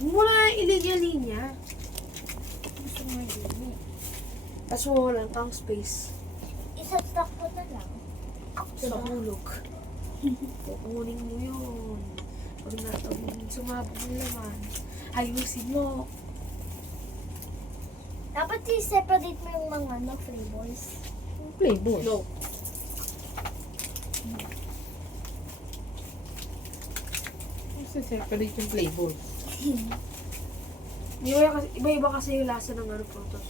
Muna na ilinya-linya. Gusto mo yung tapos mo lang kang space. Isa-stock ko na lang. Sa hulog. Kukunin mo yun. Pag sumabog mo naman, ayusin mo. Dapat i-separate mo yung mga flavors. Flavor. No. Kasi separate yung flavor. Iba-iba kasi yung lasa ng prutas.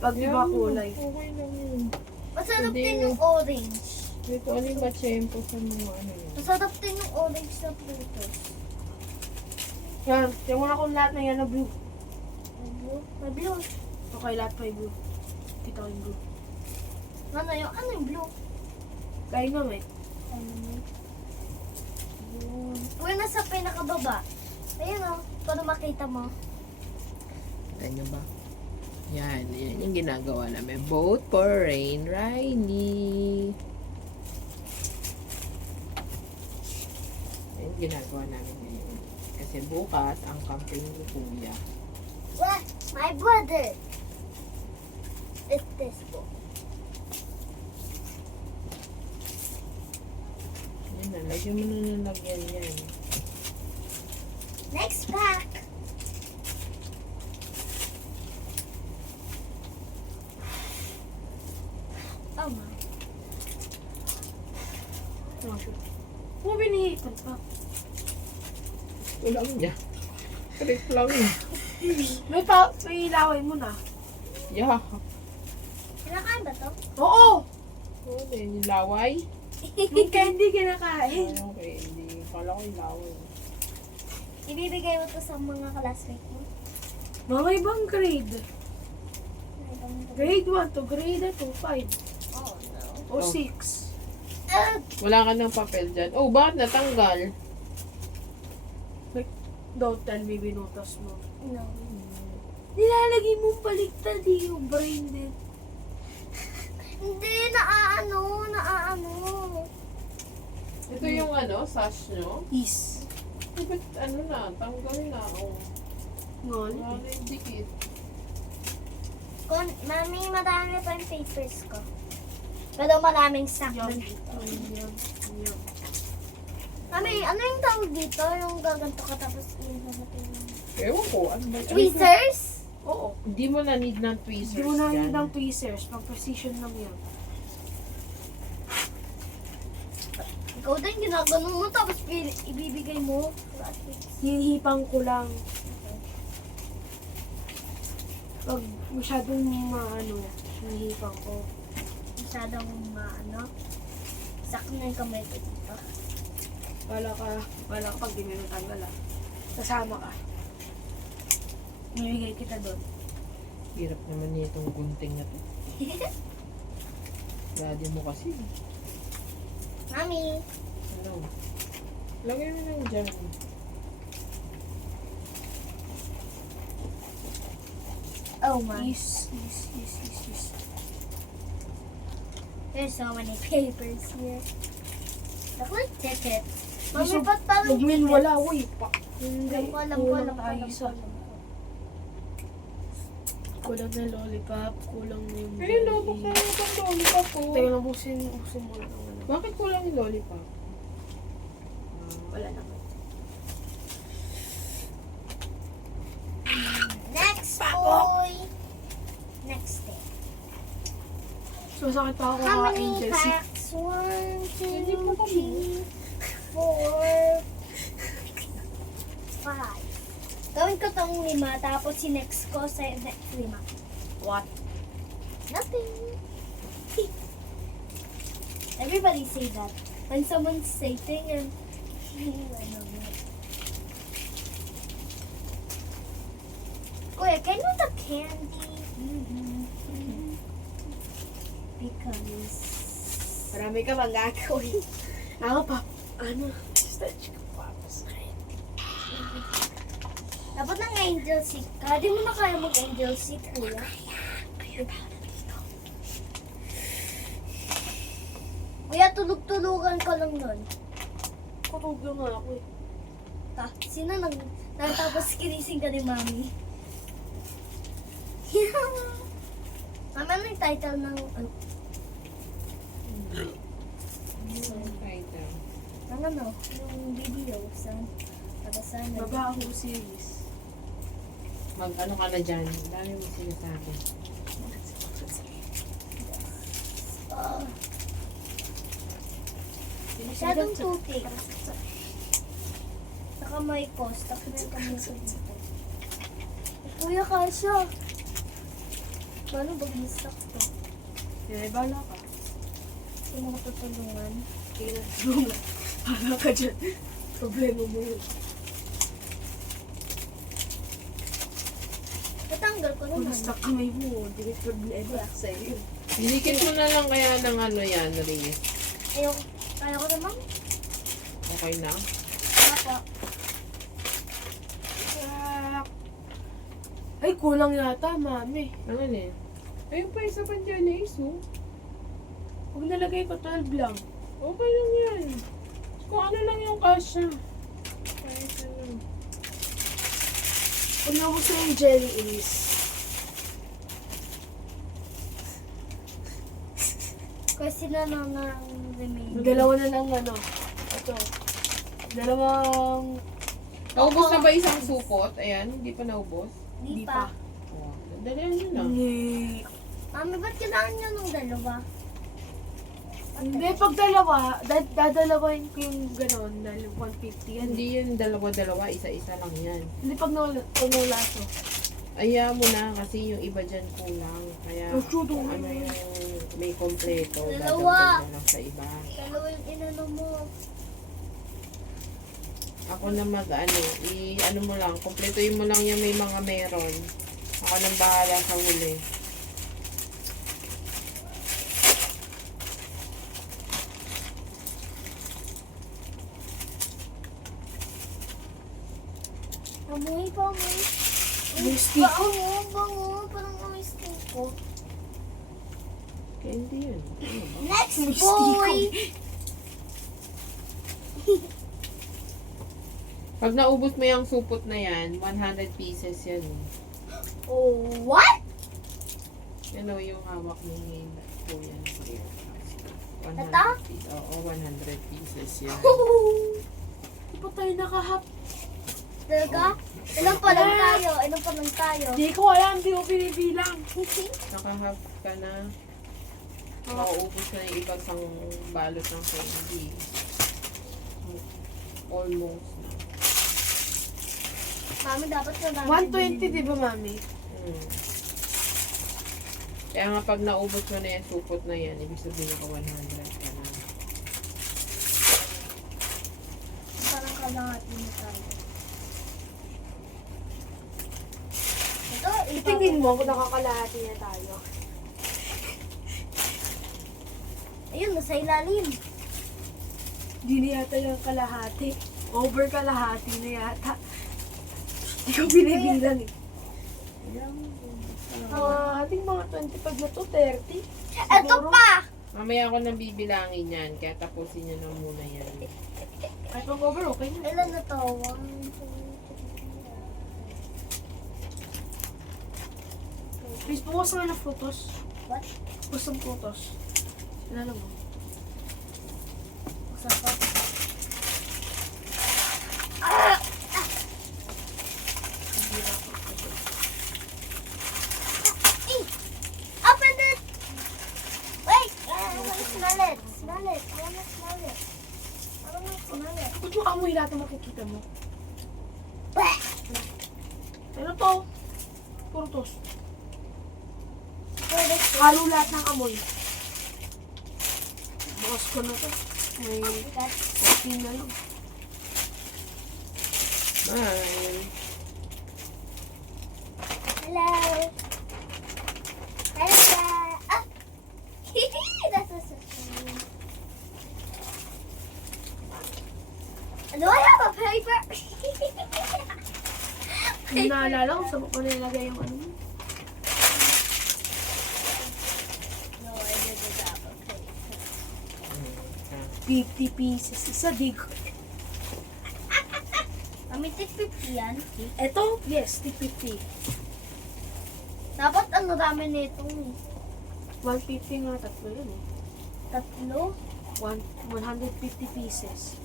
Pag iba kulay. Okay lang yun. Masarap Hindi din mo. yung orange. Hindi ko ano yung matsyempo sa mga ano yun. Masarap din yung orange na frutos. Yan. Yung muna kong lahat na yan na blue. May blue. Okay, lahat pa yung blue. Kita ko yung blue. Ano yung blue? Kaya nga may. Uy, nasa pinakababa. Ayun o, para makita mo. Alam nyo ba? Yan yung ginagawa namin. Vote for Rain Riley. Yan yung ginagawa namin ngayon. Kasi bukas, ang campaign ni Kuya. What? My brother. It's this book. Yan na, lagyan mo na nalagyan yan. Next pack. Oh my. No, sure. Kung binihipan pa. Wala mo niya. Correct lang yun. May ilaway mo na. Yeah. Kinakain ba to? Oo! Oo, yung laway. Yung candy kinakain. Okay, hindi. Kala ko yung laway. Ibibigay mo to sa mga classmates mo? Mga ibang grade. Grade 1 to grade 5. Oh no. O Oh. 6. Wala ka ng papel dyan. Oh, bakit natanggal? Don't tell me binutas mo. No. Nilalagay mo baliktad yung brain din. Hindi, naaano. Ito yung sash nyo. Is. Eh, ba't tanggal na. Oh. Ngon. Wala na yung dikit. Mami, madami pa yung papers ko. Pero maraming stack Yum. doon dito. Yum. Mami, ano yung tawag dito? Yung gaganto ka tapos ilalagay mo. Ewan ko. Ano ba? Tweezers? Oo. Hindi mo na need ng tweezers. Hindi mo na dyan. need ng tweezers. Pag-precision lang yan. Ikaw din, ginaganon mo tapos ibibigay mo. Hihipang ko lang. Pag masyadong hinihipang ko. Masyadong sakto na yung kamay ko dito. Wala ka pag di mo natanggal kasama ka. Bibigay kita doon. Hirap naman nitong gunting na to. Daddy mo kasi. Mami, Ano? Lagay mo lang dyan. oh my. Is. There's so many papers here. Look like tickets. Mami, Gusto- ba't parang Magmin tickets? wala, uy. Hindi. Alam Kulang ko. tayo isa. Kulang na lollipop. Kulang na yung... Eh, lobok na yung lollipop po. Teka lang, busin mo lang ang Bakit kulang yung lollipop? Wala naman. Next Pako. boy. Next day. Sumasakit pa ako How kaka many Angel. packs? 1, Hindi po 2, kami. 3, 4, 5. Gawin ko tong 5, tapos si next ko sa 5. What? Nothing. Everybody say that. When someone say thing and I know that. Kuya, can you the candy? Because Marami ka bang gagawin? Ako pa, stretch ka pa. dapat ng angel seat ka. Di mo na kaya mag-angel seat, kuya. Kuya, tulog-tulugan ka lang nun. Natutulog na nga ako eh. Sino natapos kinising ka ni Mami? Mami, ano yung title ng ano, yung video sa Tagasan. Mabaho series. Mag-ano ka na dyan? Dami mo sinasabi. Masyadong tutik. Saka may cost. Takpan kami sa dito. Kuya Kasha. Paano mag-stock to? Kaya bala ka. Yung mga tutulungan. Kaya na. Bala ka dyan. Problema mo yun. Natanggal ko Kung naman. nasa kamay mo, hindi ka problema sa'yo. Dinikit mo na lang kaya ng ano yan, Riz. Kaya ko naman. Okay na? Papa. Ay, kulang yata, mami. Ano eh? Ayun pa, isa pa dyan eh, so. Huwag nalagay ko 12 lang. Okay lang yan. Kung ano lang yung kasya. Kahit ano. Kung naubos na yung jelly is, Kasi na lang ang remain. dalawa na lang ano. Ito. Dalawang... Naubos na ba isang supot? Ayan, hindi pa naubos. Di Di pa. pa. Oh, dalihan nyo na. Hindi. Mami, ba't kailangan nyo ng dalawa? Hindi, pag dalawa, dadalawain ko yung gano'n, dahil 150 yan. Hindi yun dalawa-dalawa, isa-isa lang yan. Hindi pag nulaso. Aya mo na kasi yung iba dyan kulang. Kaya Oh, shoot, kung oh, ano my yung may kompleto, Dalawa. dadagdag na lang sa iba. Dalawa yung inano mo. Ako na mag-ano, ano mo lang, kompletuhin mo lang yung may mga meron. Ako nang bahala sa huli. Amoy pa, amoy. May stick. Bango. Parang amoy stick ko. Kaya hindi yun. Ano ba? Next May boy! Pag naubos mo yung supot na yan, 100 pieces yan. Oh, what? Ano yung hawak mo ngayon? So, yan. 100 Ito? pieces. Oo, 100 pieces yan. Hindi pa tayo nakahap. Talaga? Ilan pa lang tayo? Ilan pa lang tayo? Hindi ko alam, hindi ko pinibilang. Nakahap ka na. Mauubos ka na yung ibang sang balot ng candy. Almost na. Mami, dapat na namin. 120, di ba, mami? Hmm. Kaya nga pag naubos mo na yung supot na yan, ibig sabihin ko 100 ka na. Parang kalahati na tayo. Ito, Itingin mo kung nakakalahati na tayo. Ayun, nasa ilalim. Hindi na yata yung kalahati. Over kalahati na yata. Hindi ko binibilang eh. Ating mga 25 na to, 30. Ito pa! Mamaya ako nang bibilangin yan, kaya tapusin nyo na muna yan. Kahit mag-over, okay na. Ilan na to? 1, 2, 3. Please, bukas nga ng photos. What? Bukas ng photos. Ano mo? Saan pa? Open it! Wait! I wanna smell it. Smell it. I wanna smell it. I wanna smell it. Ba't mo amoy lahat na makikita mo? Bah! Ano to? Puro tos. Where is it? Halo lahat ng amoy. Bukas ko na to. May That- 15 na lang. Bye! Hello. Hello. Ah! That's so funny. Do I have a paper? Hindi naalala ko saan ko nilagay yung ano mo. No, I didn't have a paper. 50 pieces. Isa dig. Mami, tip 50 yan. Ito, yes, tip 50. Dapat ang dami nito eh. 150 nga, tatlo yun eh. Tatlo? 150 pieces.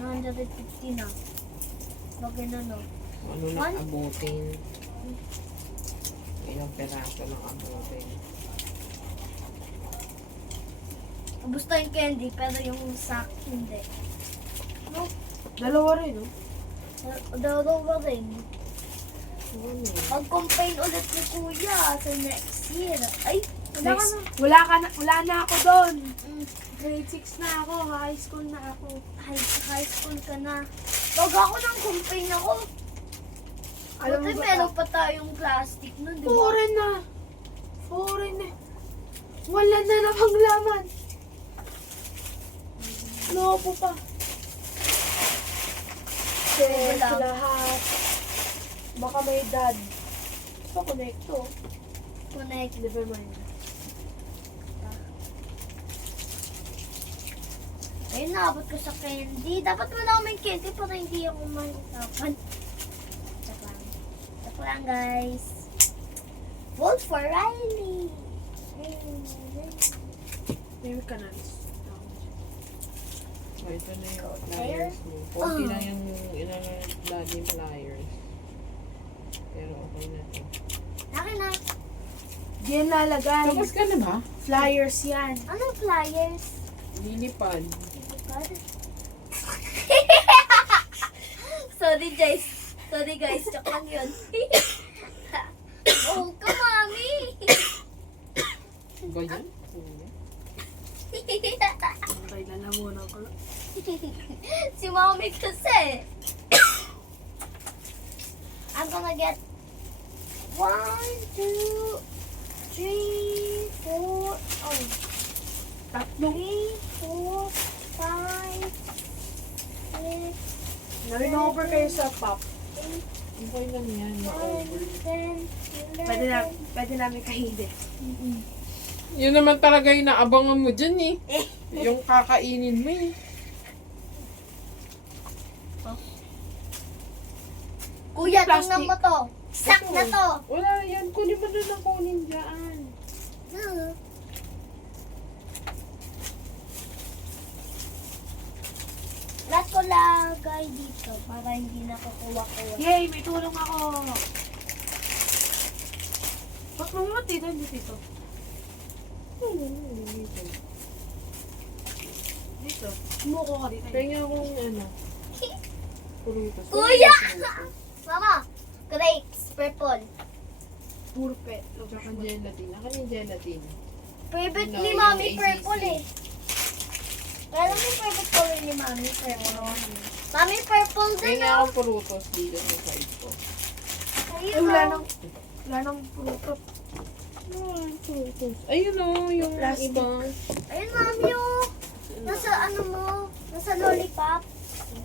150 na. Bagay na no. Ano lang One? abutin. Ilang peraso ng abutin. Gusto yung candy, pero yung sack hindi. No? Dalawa rin, no? Dalawa rin. Ano yun? Mag-campaign ulit ni Kuya sa next year. Ay, wala ka na. Wala na ako doon. Mm, Grade 6 na ako, high school na ako. high school ka na. Pag ako ng campaign ako, Alam mo buti ba, meron pa tayong plastic nun, di ba? foreign na. Foreign na. Wala na namang laman. Loko pa. Share Wala. lahat. Baka may dad. Ito, connect to. Connect. Never mind. Ayun, naabot ko sa candy. Dapat wala kaming candy para hindi ako mahirapan. Joke lang guys. Vote for Riley. Maybe ka na. Oh, ito na yung flyers mo. Konti lang yung daddy flyers. Pero okay na to. Akin na. Diyan lalagay. Tapos ka na ba? Flyers yan. Ano flyers? Lilipad. Sorry guys. Sorry guys. Joke lang yun. Oh, ka mami. Ba yan? Okay, lalamunan ko. Si mami kasi. I'm gonna get 1, 2, 3, 4. Oh. Tatlo. 3, 4, 5, 6, Nari-over kayo sa pop. 8, Okay lang yan. 9, Ma-over. 10, 11. Pwede namin kahindi. Yun naman talaga yung naabangan mo dyan eh. Yung kakainin mo eh. Kuya, Plastic. tingnan mo to. Sak na to. Wala yan. Kunin mo na lang kunin dyan. Lahat ko lagay dito para hindi nakukuha-kuha. Yay! May tulong ako! Ba't mo dito? Hindi dito. Dito. Sumuko ka dito. Kaya akong ano. Pulutas. Kuya! Mama, grapes, purple. Puro pet. Tsaka gelatin. Akan yung gelatin. Favorite No, ni yung Mami ACC. purple eh. Pero may favorite color ni Mami purple. Mami purple din Kaya oh. akong pulutos dito sa side ko. Ayun, Ay, wala oh. nang puro. Ayun o, yung Plastic. iba. Ayun Mami oh. Nasa ano mo? Nasa lollipop.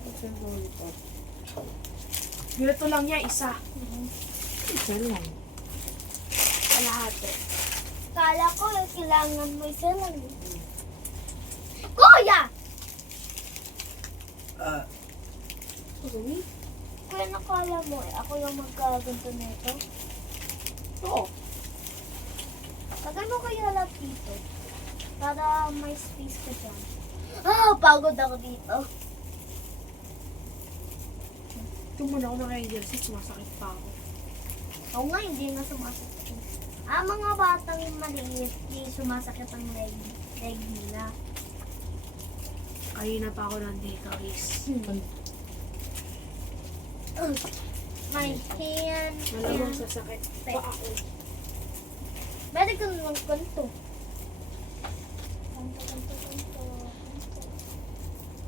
Isa lollipop. Ganito lang niya, isa. Isa lang. Kalahati. Kala ko kailangan mo isa lang. Kuya! Kuya, nakala mo eh. Ako yung magkaganto nito. Oo. Tagay mo kaya lahat dito. Para may space ko dyan. Ah, pagod ako dito. Tumuna ako ng angel seat, sumasakit pa ako. Oo nga, hindi nga sumasakit. Mga batang maliit, hindi sumasakit ang leg nila. Kanina pa ako nandito, is. My hand. Malamang sasakit pa ako. Balik ko naman kanto.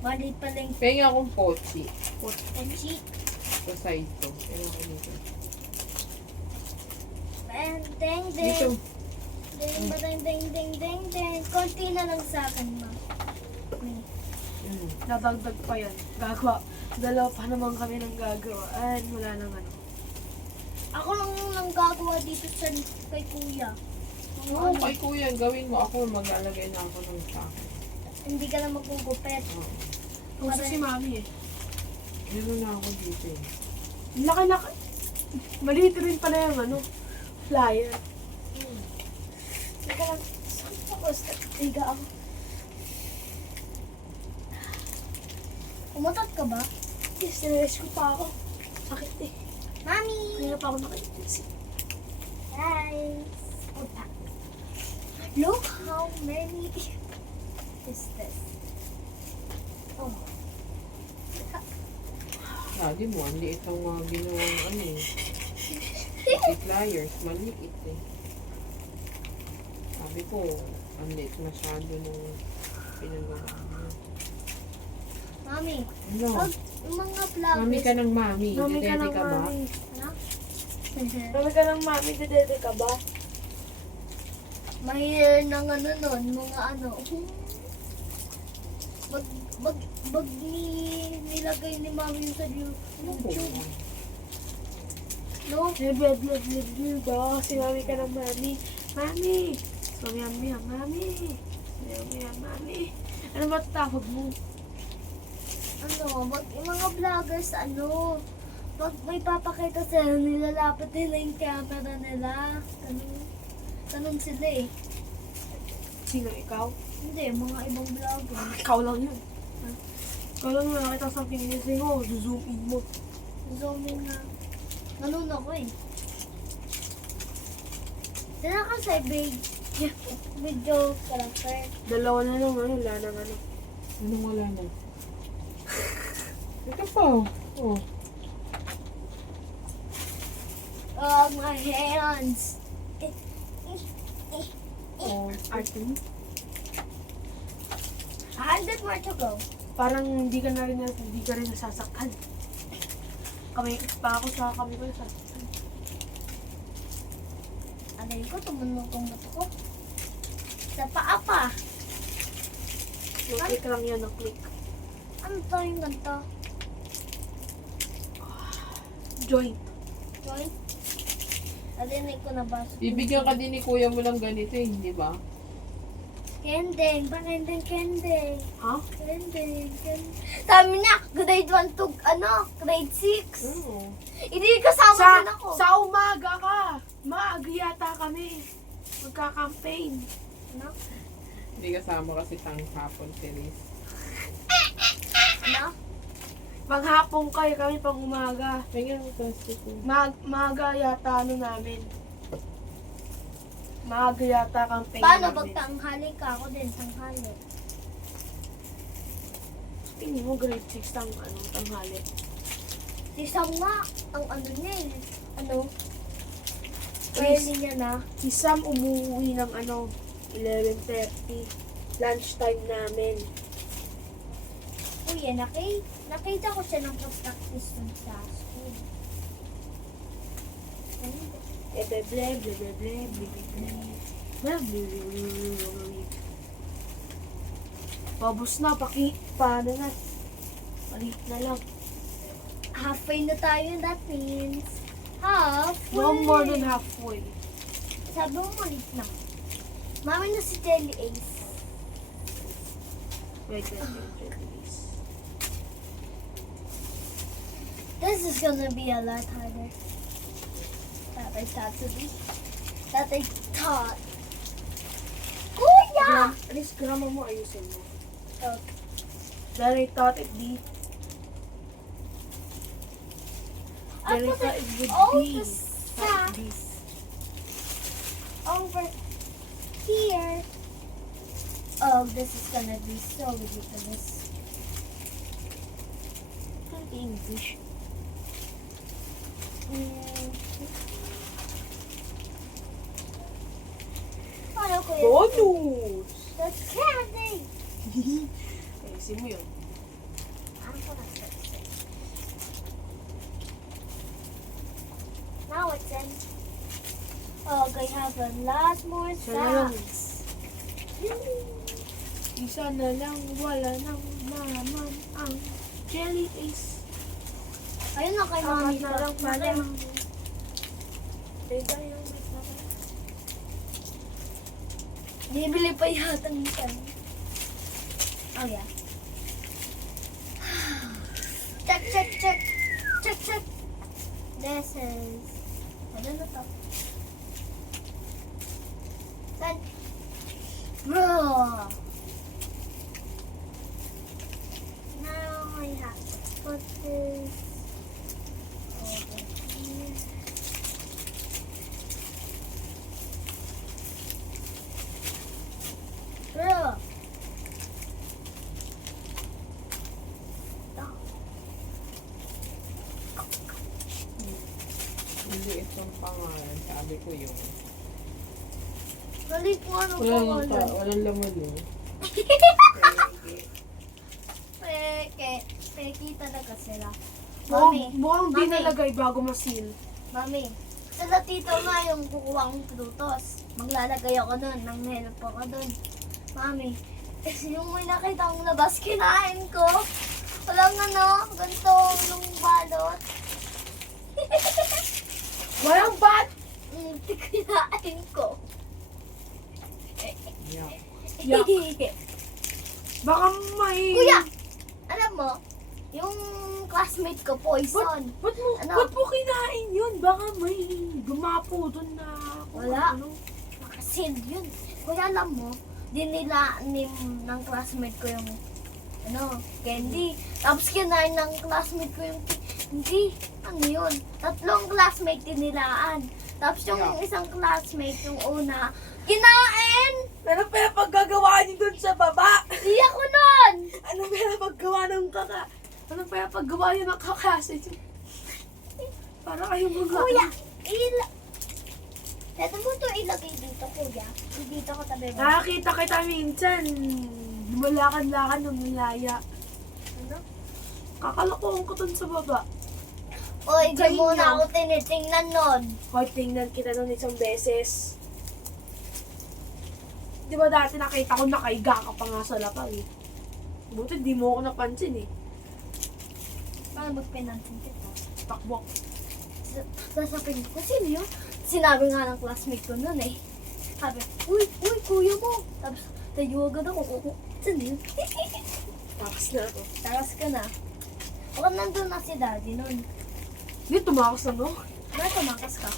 Balik pa lang Kaya akong pochi. pochi. Sa side ko. Kaya ako dito. And ding Dito. ding. Ding. Konti na lang sa akin, ma. Nadagdag pa yan. Gagawa. Dalawa pa naman kami ng gagawa. Ay, wala nang ano. Ako lang nang gagawa dito sa kay kuya. Oo, kay kuya, gawin mo. Ako mag-alagay na ako ng sako. Hindi ka na magugupit. Oo. Gusto si mami eh. Meron na ako dito eh. Laki-laki. Maliit rin pala yung ano, flyer. Teka lang. Tapos, higa ako. Umutot ka ba? Yes, nirescue pa ako. Sakit eh. Mami! Kaya pa ako nakaitis. Guys! Look how many is this? Oh. Sabi mo, ang liit ang mga ginawang ano eh. Flyers, maliit eh. Sabi ko, ang liit masyado nung pinagawa mo. Mami, Ano? pag yung mga flowers... Mami ka ng mami. Mami ka Dede ng ka ba? mami. Ano? Mami ka ng mami, dedede ka ba? May ng ano nun, mga ano. Bag nilagay ni mami yung sa Ano po? YouTube. No? Bleh, ba? Kasi mami ka ng mami. Mami! So, mami, mami. Mami. Ano ba tawag mo? Ano, yung mga vloggers, ano, pag may papakita sila, nilalapit nila yung camera nila. Ganun sila eh. Sino, ikaw? Hindi, mga ibang vlogger. Ikaw lang yun. Ikaw lang yun. Nakita sa pinising mo. Zoom in mo. Zoom in na. Ganun ako eh. Sila kasi video character. Dalawa na lang. Wala nang ano. Anong wala na? Ito pa. Oh. Oh, my hands. Oh, Artin. 100 more to go. Parang hindi ka rin nasasaktan. Kamay pa ako sa kami ko nasasaktan. Alay ko, tumunog ang bato ko. Sa paa pa. So, click lang yan ng click. Ano to yung ganito? Joint. Joint? Narinig ko na ba? Bibigyan ka din ni kuya mo lang ganito eh, di ba? Kendeng, kendeng. Ha? Kendeng. Sabi niya, grade 1 to, grade 6. Oo. Hindi kasama din ako. Sa umaga ka. Maaga yata kami. Magka-campaign. Ano? Hindi kasama kasi tanghapon si Riz. Ano? Paghapon kayo kami pang umaga. Tingnan mo kasi ko. Maaga yata ano namin. Maaga yata campaign Paano pag namin. tanghali ka? Ako din, tanghali. Tingin mo grade 6 tanghali. Si Sam nga, ang ano niya eh. Ano? Chris. Early niya na. Si Sam umuwi ng 11:30. Lunchtime namin. Uy, nakita ko siya ng practice dun sa school. Babos na, paano na? Maliit na lang. Halfway na tayo, that means halfway. No more than halfway. Sabi mo malit na. Mami na si Jelly Ace. Wait. This is gonna be a lot harder. That I thought to be. That I thought. Kuya! At least grammar mo ayusin mo. Okay. Then I thought it'd be. Then I thought it would all be. the Like sacks this. over here. Oh, this is gonna be so ridiculous. English. Ano ko yun? Bonus! That's candy! Ayusin mo yun. I'm gonna fix it. Now it's in. Oh, I have a lot more Isa na lang. sacks. Isa na lang, wala nang naman ang Jelly Ace. Ayun na kay Apat mami na pa. lang pala. Kay mami. Teka yung mic na pala. Bibili pa yata ng pen. Oh, yeah. Check. beses. Ano na to? Saan? Bro! Now I have to put this over here. Bro! Hindi itong pangalan. Sabi ko yung... Balik mo ano pangalan. Walang laman eh. Peke. Peke talaga sila. Mukhang di Mami. nalagay bago masil. Mami, sila tito nga yung kukuha kong prutos. Maglalagay ako nun, nang help ako dun. Mami, yung may nakita kong labas, kinain ko. Walang ano, ganito yung balot. Walang bat! Kinain ko. Yeah. Yak. Baka may... Kuya, alam mo, yung classmate ko, Poison. Ba't mo kinain yun? Baka may gumapo dun na... Wala. Ano? Makasil yun. Kuya, alam mo, dinilanim ng classmate ko yung candy. Tapos kinain ng classmate ko yung hindi. Ano yun? 3 classmate dinilaan. Tapos yung isang classmate, yung una, kinain! Ano pala paggagawa niyo dun sa baba? Di ako nun! Ano pala paggawa ng kaka? Ano pala paggawa niyo ng kakasi? Para kayo mga... Kuya, Pwede mo ito ilagay dito, kuya. Dito ko tabi mo. Nakakita kita minsan. Lumalakad-lakad ng malaya. Ano? Kakalokohan ko dun sa baba. Oy, di Kayo. mo na ako tinitingnan nun. Hoy, tingnan kita nun isang beses. Di ba dati nakita ko nakaiga ka pa nga sa lapag eh. Buti di mo ako napansin eh. Paano magpinansin kita? Takbo. Sasapin ko, sino yun? Sinabi nga ng classmate ko nun eh. Sabi, uy, kuya mo. Tapos, tayo agad ako. Sino yun? Takas na ako. Taras ka na. Baka nandun na si daddy nun. Hindi, tumakas na no? Bakit tumakas ka?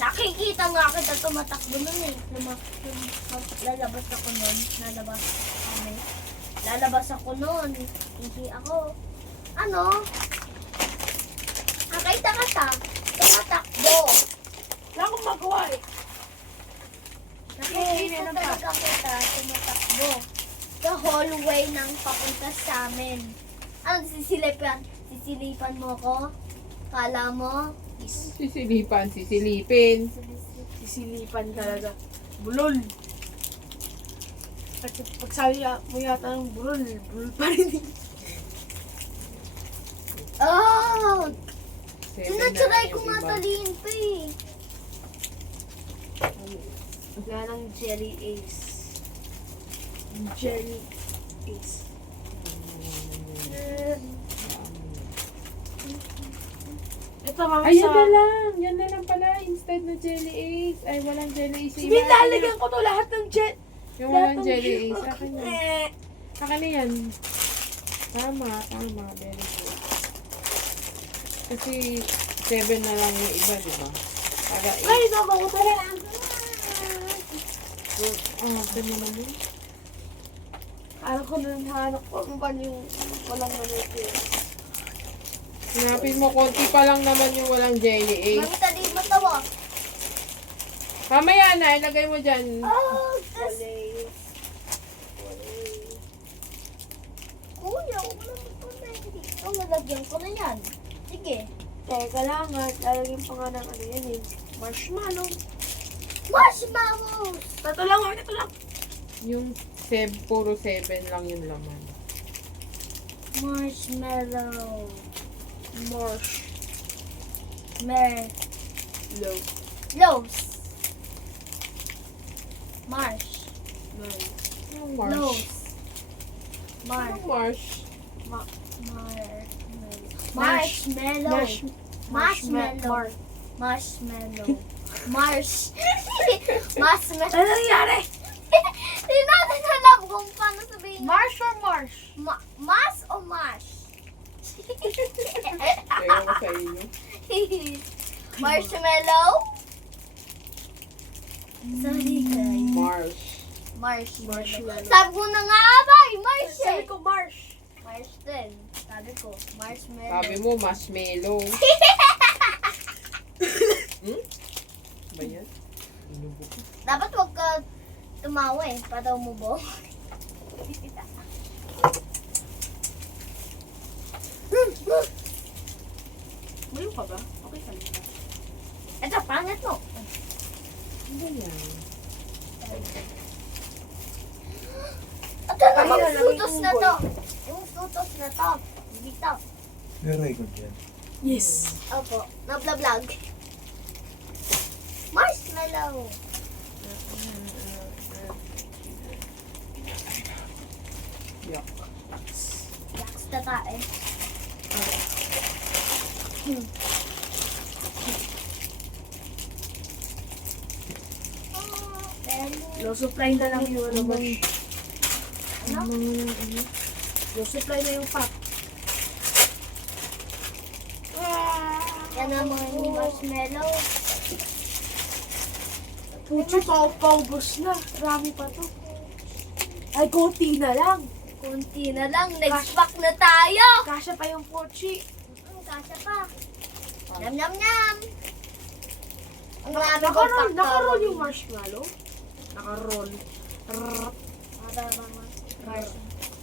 Nakikita nga kita tumatakbo nun eh. Lalabas ako nun. Lalabas ako nun. Hindi ako. Ano? Nakita ka ta. Tumatakbo. Wala akong magawa eh. Nakikita talaga kita tumatakbo. Sa hallway ng papunta sa amin. Ano sisilipan? Sisilipan mo ko? Kala mo? Sisilipin. Sisilipan talaga. Bulol. At pag sabi mo yata ng bulol pa rin. Oh! 7 Sinatry na ko yung nga iba. talihin pa eh. Wala ng Jelly Ace. Jelly Ace. Ito mga Ayan sa... na lang. Yan na lang pala. Instead na Jelly Ace. Ay, walang Jelly Ace. Hindi, lalagyan ko to lahat ng jet. Yung walang lahat ng Jelly jet. Ace. Akin yan. Eh, Akin na yan. Tama. Very good. Kasi 7 na lang yung iba, di ba? Para 8. Ay, nabago to lang. Akin na naman. Alam ko na nahanap ko ano ba yung walang manipis. Hanapin mo, konti pa lang naman yung walang Jelly Ace. Mami, talihin mo tawa. Mamaya na, ilagay mo dyan. Oh, tas... Walay. Walay. Kuya, wala mo pa na hindi. Oh, nalagyan ko na yan. Sige. Teka lang nga, lalagyan pa nga ng ano yan eh. Marshmallow. Marshmallows! Ito lang, ito lang. Yung puro 7 lang yung laman. Marshmallow. Marsh. Lows. Low. Marsh. Man. Yung marsh. Lows. Marsh. Yung marsh. Marshmallow. Marshmallow. Marshmallow. Marshmallow. Marsh. Marshmallow. Ano nangyari? Hindi natin alam kung paano sabihin. Marsh or marsh? Mas o marsh? Kaya ko sa inyo. Marshmallow? Sorry guys. Mars. Marshmallow. Sabi ko na nga ba, Marsh eh. Sabi ko, Marsh. Marsh din. Sabi ko, marshmallow. Sabi mo, marshmallow. Ba yan? Inubo ko. Dapat wag ka tumawa eh, para umubo. Mayo ka ba? Okay ka lang. Ito, pangit mo. Ano yan? Ito na, Ayun, yung frutos na unggoy. to. Yung frutos na to. Dito. May record yan. Yes. Opo, nabla-vlog. Marshmallow. Yuck. Yaks na tae. Low supply na lang yung ano, Marsh. Ano? Low supply na yung pack. Yan naman yung marshmallow. Puchi, paubos na. Marami pa to. Ay, konti na lang. Kunti na lang, next pack na tayo. Kasya pa yung Puchi. Kasya pa. Yum, yum, yum. Ang marami kong Nakaroll, pack nakaroll tawag. yung marshmallow. Nakaroll.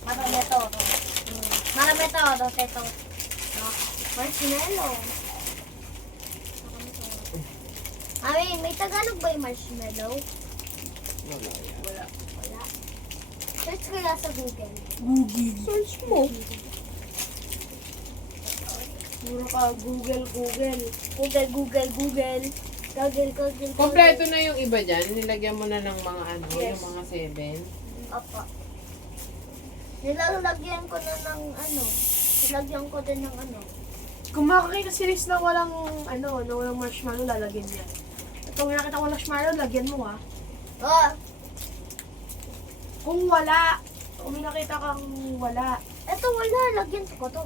Marami ito. Marami ito. Ito. Marshmallow. Mami, may Tagalog ba yung marshmallow? Wala yan. Wala. Wala. Search ko lang sa Google. Google. Search mo. Puro ka, Google. Google. Kompleto na yung iba dyan. Nilagyan mo na ng mga ano, Yes. yung mga 7. Opo. Nilalagyan ko na ng ano. Nilagyan ko din ng ano. Kung makakita si Riz na walang, ano, na walang marshmallow, lalagyan niya. At kung nakita ko marshmallow, lagyan mo ha. Oh, Kung wala, kung may nakita kang wala, eto wala. Lagyan ko to.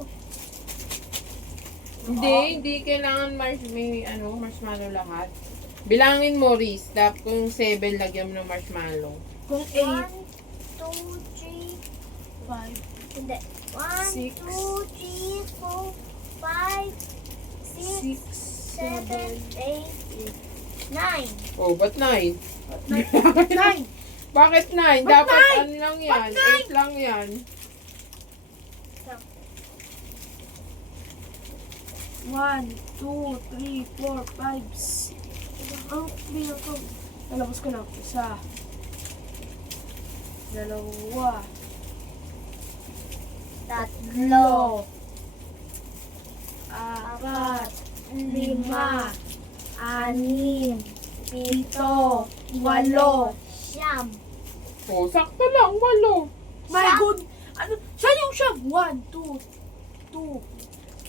Hindi kailangan may ano, marshmallow lahat. Bilangin mo, Riz. Dapat kung 7, lagyan mo ng marshmallow. kung 1, 8, 2, 3, 5, hindi. 1, Six. 2, 3, 4, 5, 6, 6, 7, 7, 8, 9. Oh, ba't 9? 9. Bakit 9? Ba't Dapat 9? ano lang yan? Ba't 8 lang yan. 1, 2, 3, 4, 5, 6. Ang clear ko. Nalabas ko na. 1, 2, Tatlo. 4, 5, 5, 6, 7, 8, 8. Siyam. Oh, sakto lang. 8. My Siya? God! Ano? Saan yung siyam? 1, 2, 2,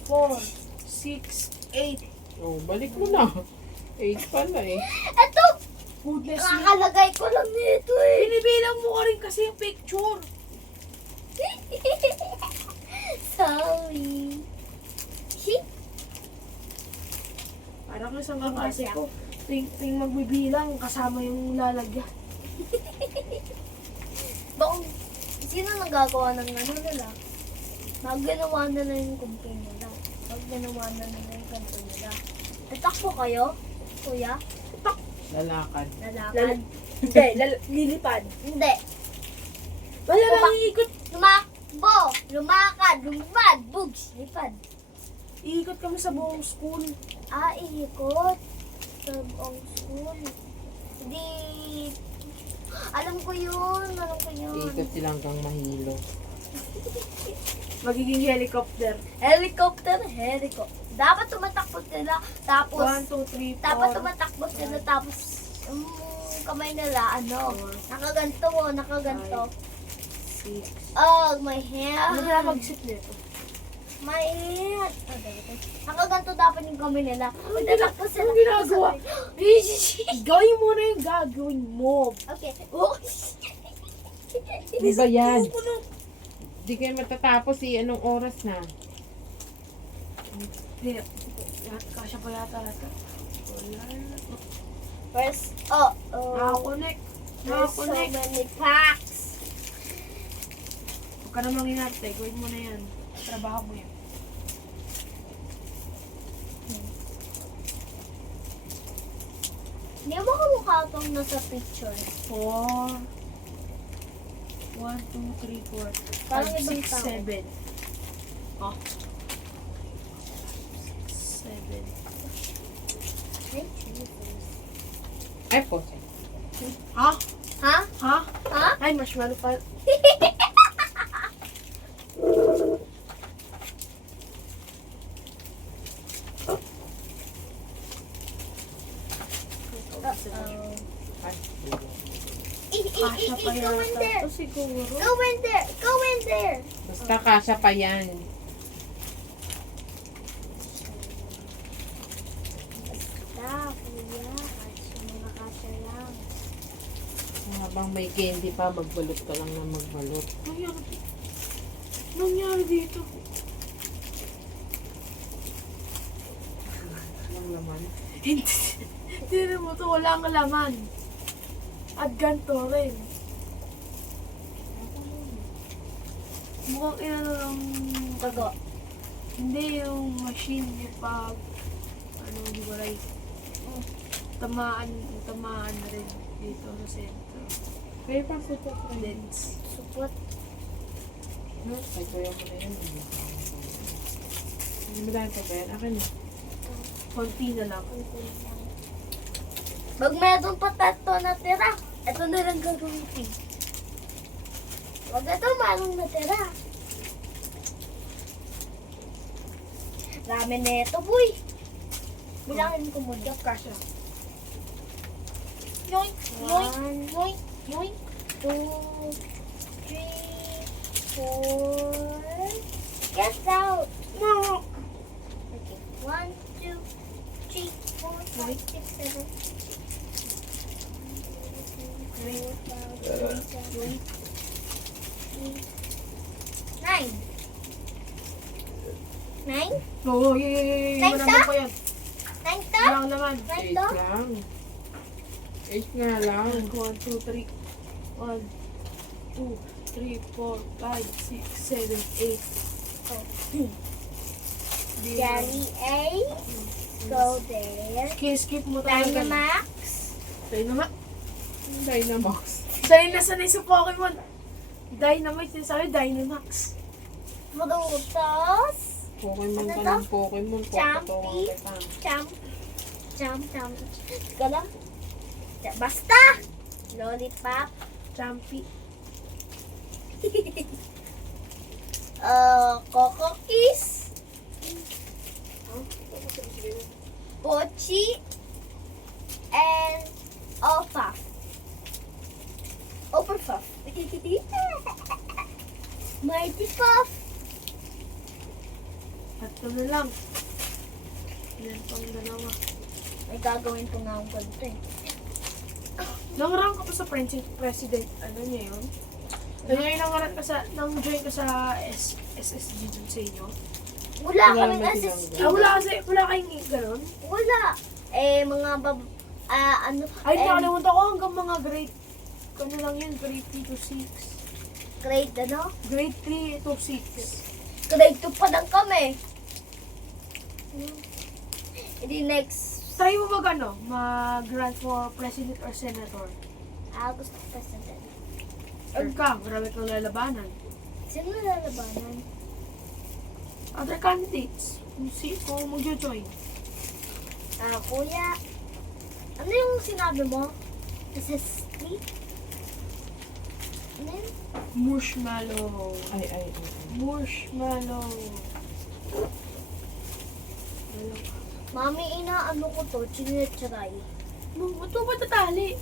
4, 6, 8. Oh, balik mo na. 8 pala eh. Eto, Goodness me. nakakalagay ko lang nito eh. Binibilang mo ka rin kasi yung picture. Sorry. Parang isang kaklase ko. Ting magbibilang kasama yung lalagyan. Bakong, sino nagagawa ng ano nila? Pag ginawa na na yung kumpin nila. Pag ginawa na na yung kanto nila. Tatakbo kayo, kuya? Lalakad. Lalakad? Hindi, lilipad. Hindi. Wala Baba. lang iikot. Lumakbo! Lumakad! Lumipad! Bugs! Lipad! Iikot kami sa buong school. Ah, iikot. Sa buong school. Hindi. Alam ko yun. Ikot sila hanggang mahilo. Magiging helicopter. Helicopter. Dapat tumatakbo sila. Tapos, 1, 2, 3, 4. dapat tumatakbo sila. Tapos, kamay nila, ano, nakaganto, nakaganto. 6. Oh, my hair. Ano ba mag-sit nito? My hair. Nakaganto dapat yung kamay nila. Magtatakbo sila. Anong ginagawa? Gawin mo na yung gagawin mo. Okay. Oh. Ano ba yan? Ano ko na? Di kayo matatapos eh. Anong oras na? Hindi. Kasya pa yata ata. Wala. Where's, oh, Nakakonect. there's so Nakakonect. many packs. Huwag ka namang inarte. Gawin mo na yan. Trabaho mo yan. Hindi mo kamukha itong nasa picture. 4. 1, 2, 3, 4. Parang 5, ibang 6, tao. 7. Oh. 7. Ay, Jesus. Ay po. Ha? Ha? Ha? Ha? Ay, marshmallow pa. Uh-oh. Kasya pa Go in yata. there. Ito siguro. Go in there. Go in there. Basta kasya pa yan. Basta, kuya. Kasya mga kasya lang. Habang may candy pa, magbalot ka lang na magbalot. Nangyari dito. Walang laman. Hindi mo to. Wala ang laman. At ganito rin. Mukhang inano lang. Tago. Hindi yung machine yung pag ano, hiwalay. Tamaan na rin dito sa center. Kaya pa suto ko rin. Lens. Supot. No? Ay, kuya mo na yan. Hindi mo dahil pa ba yan? Akin na. Konti na lang. Pag meron pa tato na tira, ito na lang gagamitin. Wag ito, marong natira. Dami na ito, boy. Bilangin ko muna. Kasha. Yoink, yoink, yoink, yoink. 2, 3, 4. Get out. No! Okay. 1, 2, 3, 4, 5, 6, 7. 9. 9? Oo, yay! Thanks, Marami pa yan. 9 to? Walang naman. 9 8 to? lang. 8 nga lang. 1, 2, 3. 1, 2, 3, 4, 5, 6, 7, 8. Oh. Di Jelly A. Go there. Skip mo talaga. Dynamax. Dynamax. Dynamax. Sanay na sanay sa Pokemon. Dynamax din sabi, Dynamax. Frutos. Pokemon Ano ka to? ng Pokemon. Champi. Papatawa kita. Jump. Teka lang. Basta! Lollipop. Champy. Coco Kiss. Pochi. And Opuff. Opuff. Mighty Puff. At na lang. Yan pang dalawa. May gagawin ko nga akong ganito eh. Nangarang ka pa sa president, ano niya yun? Kaya nangarang ka sa, nang-join ka sa SSG dun sa inyo? Wala Wala kaming naman assist. silang Wala kayong ganun? Wala. Mga ano. Ay, nakalimutan ko hanggang mga grade, ano lang yun, grade 3 to 6. Grade ano? Grade 3 to 6. Grade 2 pa lang kami. Hindi next. Try mo mag ano, mag-run for president or senator? Gusto ko president. Or ka, marami kang lalabanan. Sino lalabanan? Other candidates, kung mag-join. Kuya. Ano yung sinabi mo? SST? Ano yun? Marshmallow. Ay. Marshmallow. Mami, ano ko to? Chinetsaray. Ba't mo ba tatali?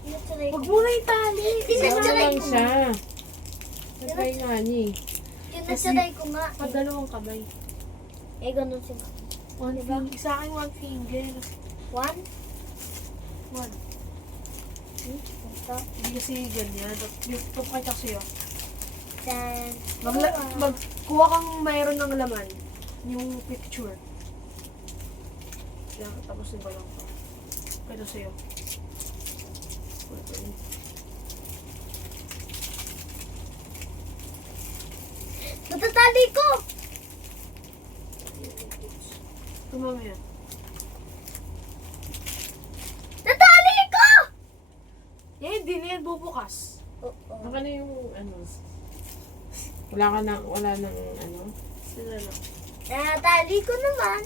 Chinetsaray Huwag ko. mo na itali. Wala Chinetsaray lang ko siya. nga. Sabay nga niya. Chinetsaray ko nga. Padalawang kamay. Ganun siya. One finger. Sa akin, one finger. 1? One. Ito. Hindi kasi ganyan. Papakita ko sa'yo. Then, Magkuha kang mayroon ng laman. Yung picture. Kaya tapos na ba lang to? Kaya sa'yo. Natatali ko! Ito mamaya. Natali ko! Yan, hindi na yan bubukas. Oo. Baka na yung ano. Wala nang ano. Sila lang. Natali ko naman.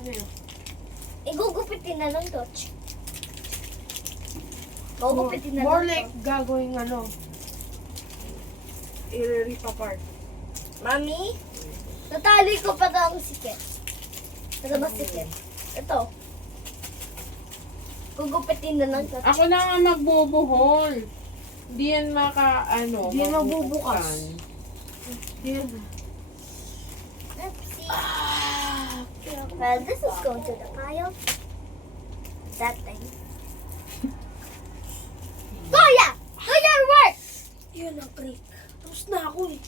Ano yun? Igugupitin na lang to. Gugupitin na More lang like gagawing ano. I-rip apart. Mami, natali ko pa daw ang sikit. Ito ba sikit? Ito. Gugupitin na lang to. Ako na nga magbubuhol. Hindi yan ano. Hindi yan magbubukas. Yan. Let's see. Well, this is going to the pile. That thing. Kuya! Do your work! Yun ang click. Tapos na ako eh.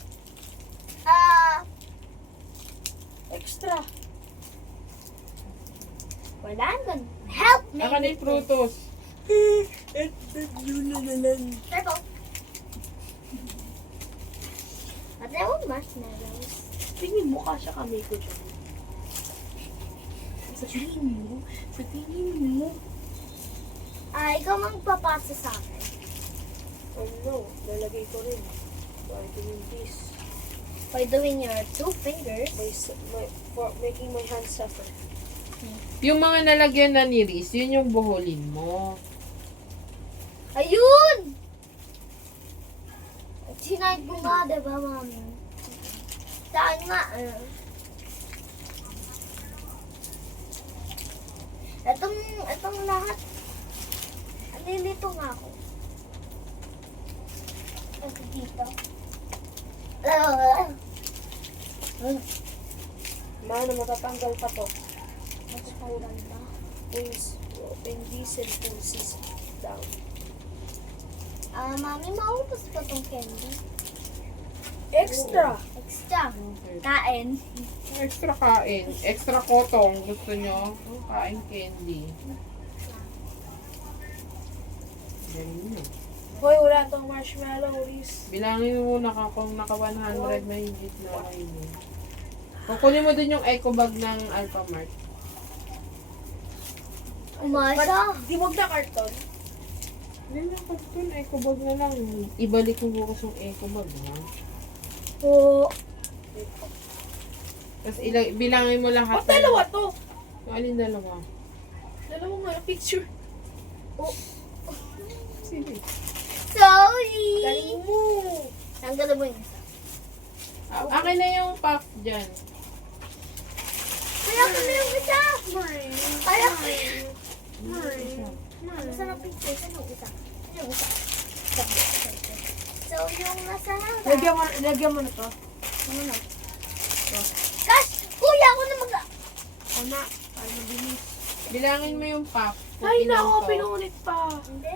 Extra. Well, I'm gonna help me. Ako na yung prutos. Yun na lang. Circle. But there were marshmallows. Tingin mo kasya kami ko dyan. Sa tingin mo. Sa tingin mo. Ikaw magpapasa sa akin. Ano? Lalagay ko rin. By doing this. By doing your 2 fingers. For making my hands suffer. Yung mga nalagyan na ni Riz, yun yung buhulin mo. Ayun! Sinaid mo nga, diba, mami? Saan nga? Itong lahat. Nilito nga ako. Ito dito. Mano, matatanggal pa to. Matutanggal ba? Please, open this and pull this down. Mami, maubos pa tong candy. Extra! Extra. Kain. Extra kain. Extra kotong. Gusto nyo? Kain candy. Galing nyo. Hoy, wala tong marshmallow, Riz. Bilangin mo muna kung naka 100 mahigit na kayo. Kukunin mo din yung eco bag ng Alphamart. Umasa. Di wag na karton. Hindi na karton, eco bag na lang. Ibalik mo bukas yung eco bag, ha? Oo. Tapos bilangin mo lahat. Ba't dalawa to? Yung alin dalawa? Dalawa nga na picture. Sige. Sorry. Galing mo. Tanggalin mo yung isa. Akin na yung puff dyan. Kaya ko na yung isa. Kaya ko Nasa na picture. Saan yung isa? Saan yung isa? So, yung nasa harap. Lagyan mo na to. Ano na? Gosh! Kuya, ako na mag... O na. Para mabilis. Bilangin mo yung puff. kung Ay, ilan nako, to. pinunit pa. Hindi.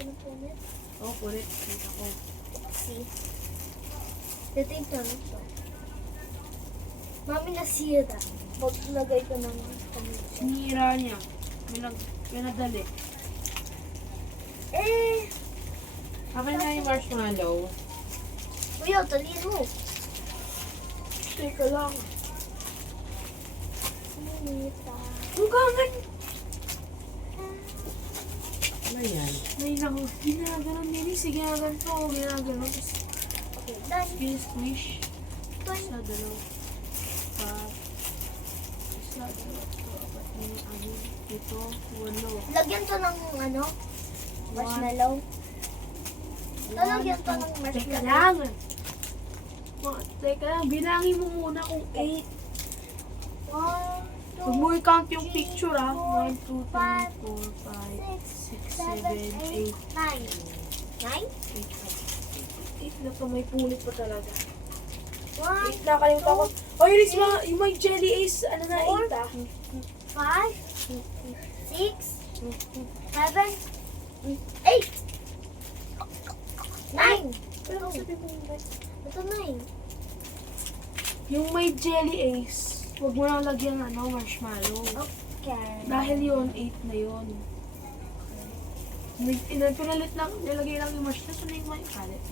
Pinupunit. Oh, punit. Kita ko. See? Ito yung tanong to. Mami, nasira. Maglagay ko ng kamay. Sinira niya. Pinadali. Akin na yung marshmallow. Kuya, taliin mo. Teka lang. Sinita. Hugangan. Ano yan? May nako. Ginaganon nila. Sige, ginaganon. Ginaganon. Okay, done. Squish. Done. Isa, dalawa. Isa, dalawa. Apat, lima, anim, pito, walo. Lagyan to ng ano? Marshmallow. Lalagyan to ng Teka marshmallow. lang. Teka lang. Bilangin mo muna kung 8. 1, 2, Huwag mo i-count yung picture ah. 1, 2, 3, 4, 5, 6, 7, 8. 9. 8 na to. May punit pa talaga. 1, 8 na. Kalimutan ko. Oh, Iris, yung may jelly ace. Ano na 8 ah. 5, 6, 7, 8. 9. Pero sabi mo yung Ito 9. yung may jelly ace. Huwag mo na lagyan marshmallow. Okay. Dahil yun, 8 na yun. Pinalit lang, nilagay lang yung marshmallow. So na yung may kalit.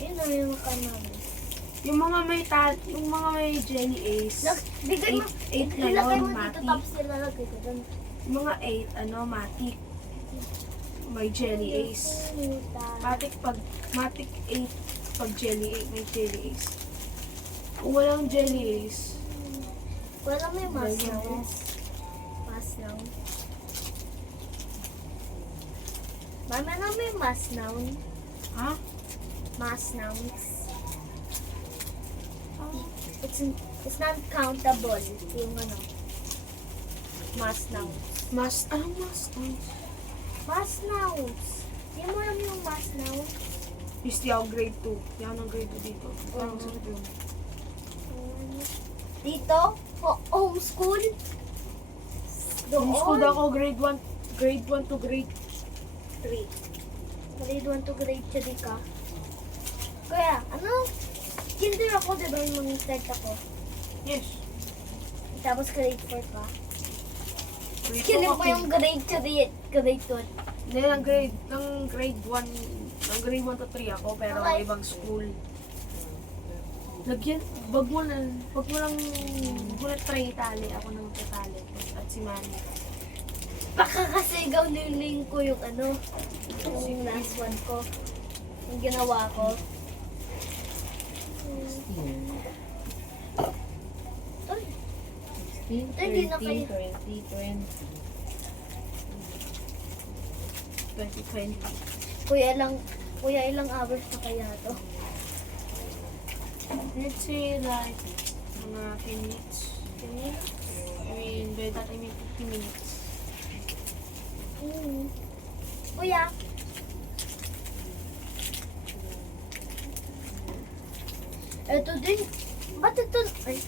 Yun na yung kanami. Yung mga may jelly ace. Bigay mo. 8 na Ilagay yun, mo dito matik. tapos nilalagay ko doon. Yung mga 8, matik. May jelly ace. Matik 8 pag jelly 8, may jelly ace. Kung walang jelly ace, Wala may mas Lagyan mo. now. Mas now. Mama na may mas now. ha? Mas now. It's not countable. Yung mas now. Anong mas? Mas now. Hindi mo alam yung mas now. Gusto ako grade 2. Yan ang grade 2 dito. Parang sarap yun. Dito? Homeschool? Doon? Homeschooled ako grade 1 to grade 3. Grade 1 to grade 3 ka. Kuya, kinder ako, di ba yung mga third ako? Yes. Tapos grade 4 ka. Grade Kinder 2 pa yung grade 3, grade 2. Hindi, ng grade 1 to 3 ako, pero Okay. ibang school. Lagyan, wag mo lang try tali. Ako nang tatali. At si Manny. Pakakasigaw niling ko yung yung last one ko. Yung ginawa ko. Ay, 16, Hindi na 13, kayo. 20, 2020. kuya, ilang hours na kaya to? Let's say like mga 10 minutes. 10 minutes? By that I mean 50 minutes. Kuya, eto din. Ba't ito? Ay.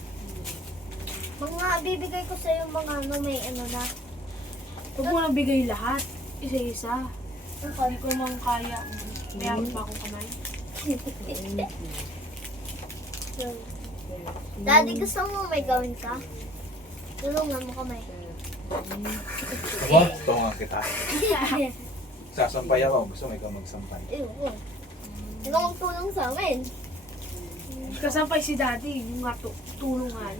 Mga bibigay ko sa'yo mga may na. Huwag mo nang bigay lahat. Isa-isa. Okay. Hindi ko mang kaya. Mayroon pa akong kamay. Daddy, gusto mo may gawin ka? Tulungan mo kamay. Ako, tungan kita. Sasampay ako. Gusto mo ikaw magsampay. Ewan. Ikaw magtulong sa amin. Kasampay si Daddy. Yung nga tulungan.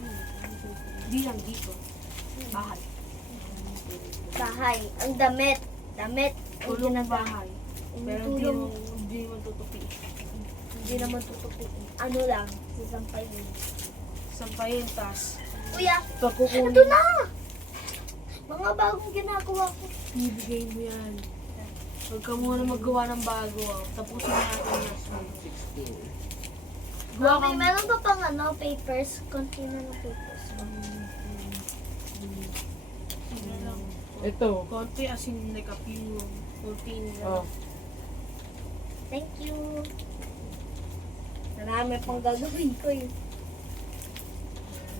Hindi lang dito. Bahay. Bahay. Ang damit. Damit. Ang Tulong ginagawa. bahay. Ang Pero tulong. hindi naman tutupi. Hindi naman tutupiin. Ano lang. Sasampay mo. Sampayin, tas Kuya, pagkukunin. ito na! Mga bagong ginagawa ko. Ibigay mo yan. Huwag ka muna magawa ng bago. Tapusin natin yan. 16. Gawa ka Okay, meron pa pang papers. Konti na ng papers. Sige lang. Ito. Konti as in like a few. 14 lang. Oh. Thank you. Marami pang gagawin ko yun.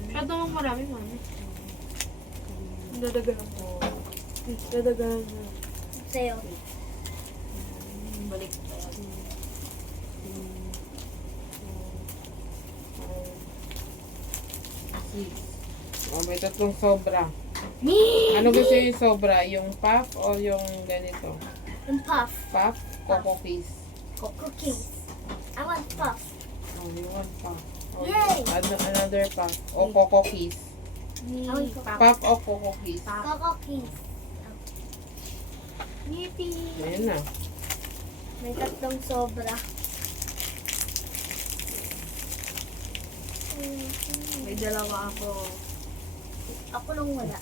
Masyado mong marami. Dadagalan ko. Dadagalan mo. Sa'yo. Balik tayo. Oh, may tatlong sobra. Me! Ano gusto yung sobra? Yung puff o yung ganito? Yung puff. Puff, coco kiss. Cookies. I want puff. Oh, you want puff. Oh, Yay! Another puff. O coco kiss. Me! Ay, ko. Puff o coco kiss. Cookies. Yippee! Ayan na. May tatlong sobra. May dalawa ako. Ako lang wala.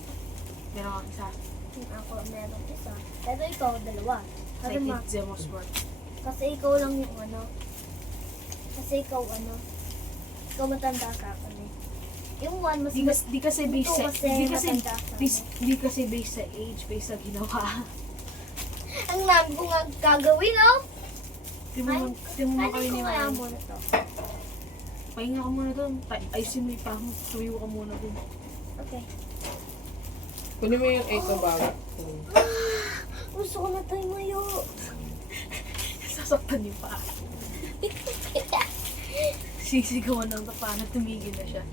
Meron ako isa. Ako meron isa. Pero ikaw dalawa. Kasi, Like it's the most work. kasi ikaw lang yung Kasi ikaw Ikaw matanda ka ako eh. Yung one mas Di kasi based ito sa kasi matanda ka. di kasi based sa age, based sa ginawa. Ang dami ko nga gagawin, oh! Di mo kami ko ni kaya Mami. muna to. Pahinga ka muna doon. Ayusin mo yung pahong. Tuyo ka muna doon. Okay. Kunin mo yung 8 bago. Gusto ko na tayo mayo. Sasaktan yung paa. Sisigawan ng tapa na tumigil na siya.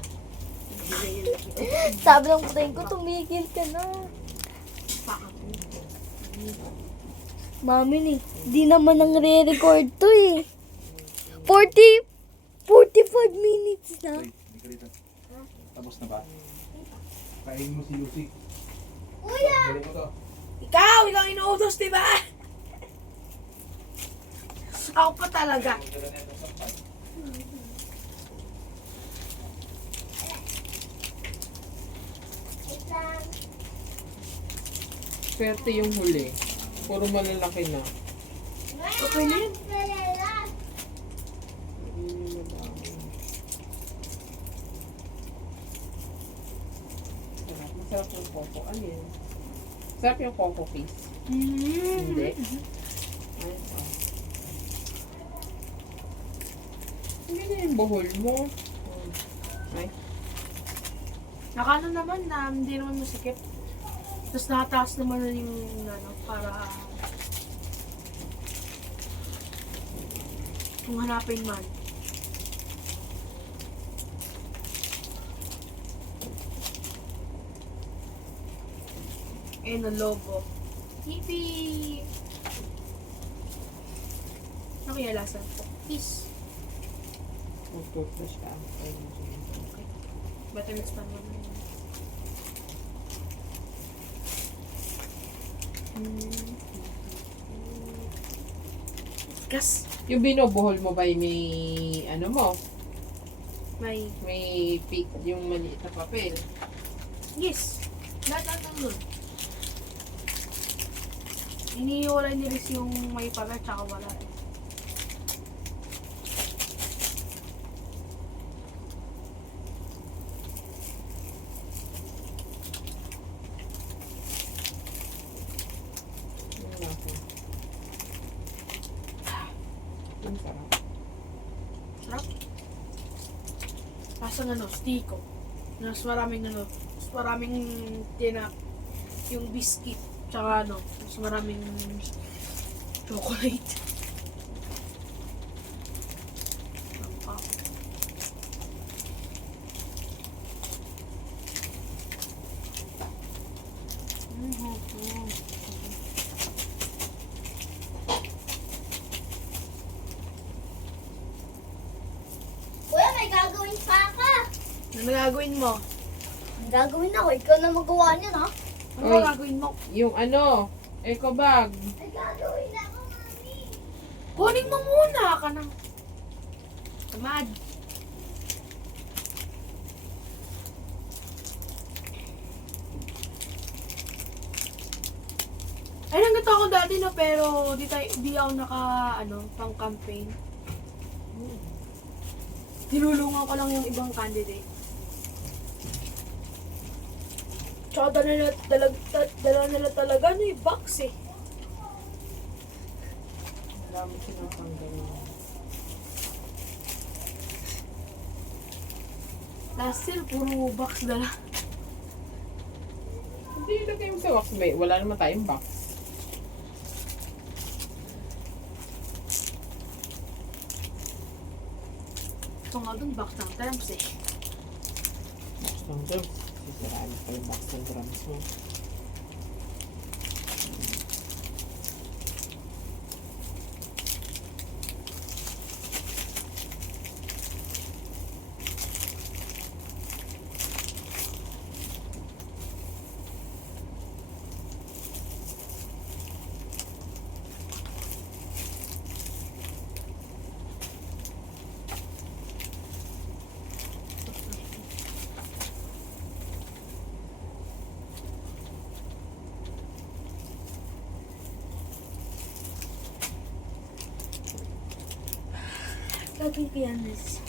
Sabi ng friend ko, tumigil ka na. Mami ni, di naman nang re-record to eh. 45 minutes na. Uy, hindi ka rito. Tapos na ba? Kainin mo si Lucy. Kuya! Balik mo to. Ikaw ang inuutos, di ba? Ako pa talaga. Dala na itong sampay. Swerte yung huli. Puro malalaki na. Okay na yun. Sarap. Masarap yung coco. Ano yun? Sarap yung coco piece. Mm. Hindi. Ay, oh. Hindi na yung buhol mo. Ay. Nakano naman na hindi naman masikip. Tapos nakataas naman na yung ano, para kung hanapin man. Eh, na logo. Yippee! Nakiyalasan po. Peace. Mag-toothbrush ka. Okay. Vitamins pa naman. Gas. Yung binubuhol mo ba may ano mo? May May pick yung maliit na papel. yes. Lahat nun. Iniiwalay ni Riz yung may pala tsaka wala eh. Yung lasa. Yung sarap. Sarap. Lasang ano, stiko. Mas maraming ano, mas maraming tinap. Yung biscuit. Tsaka ano, mas maraming chocolate. Nampak. Kuya, may gagawin pa ka. Ano gagawin mo? Ang gagawin ako, ikaw na magawa niyan ha. Ano Oy. gagawin mo? Yung ano, eco bag. May gagawin ako, mami. Kunin mo muna ka ng tamad. Ay, nanggat ako dati no, pero di ako naka, pang campaign. Tinulungan ko lang yung ibang candidate. Tsaka dala nila talaga box eh. Dami sinasanggal. Last year, puro box dala. Hindi ilagay mo sa wax. May, wala naman tayong box. Ito nga dun, box ng terms eh. Box ng drums. Sisiraan pa yung box ng drums mo. Lagi ko yan is.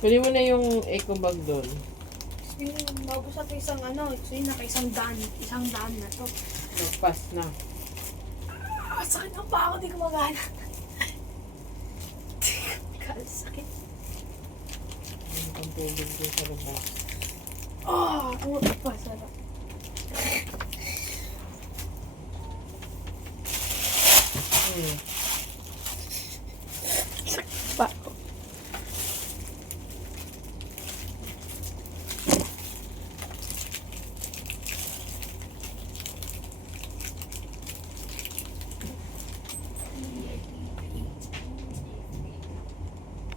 Kunin mo na yung eco bag doon. Bago sa isang so yun isang daan na to. Magpas na. Sakit ang paa ko, di ko magana. Sakit. Ano pang tubig doon sa labas. Pumunta pa, sarap. Hmm.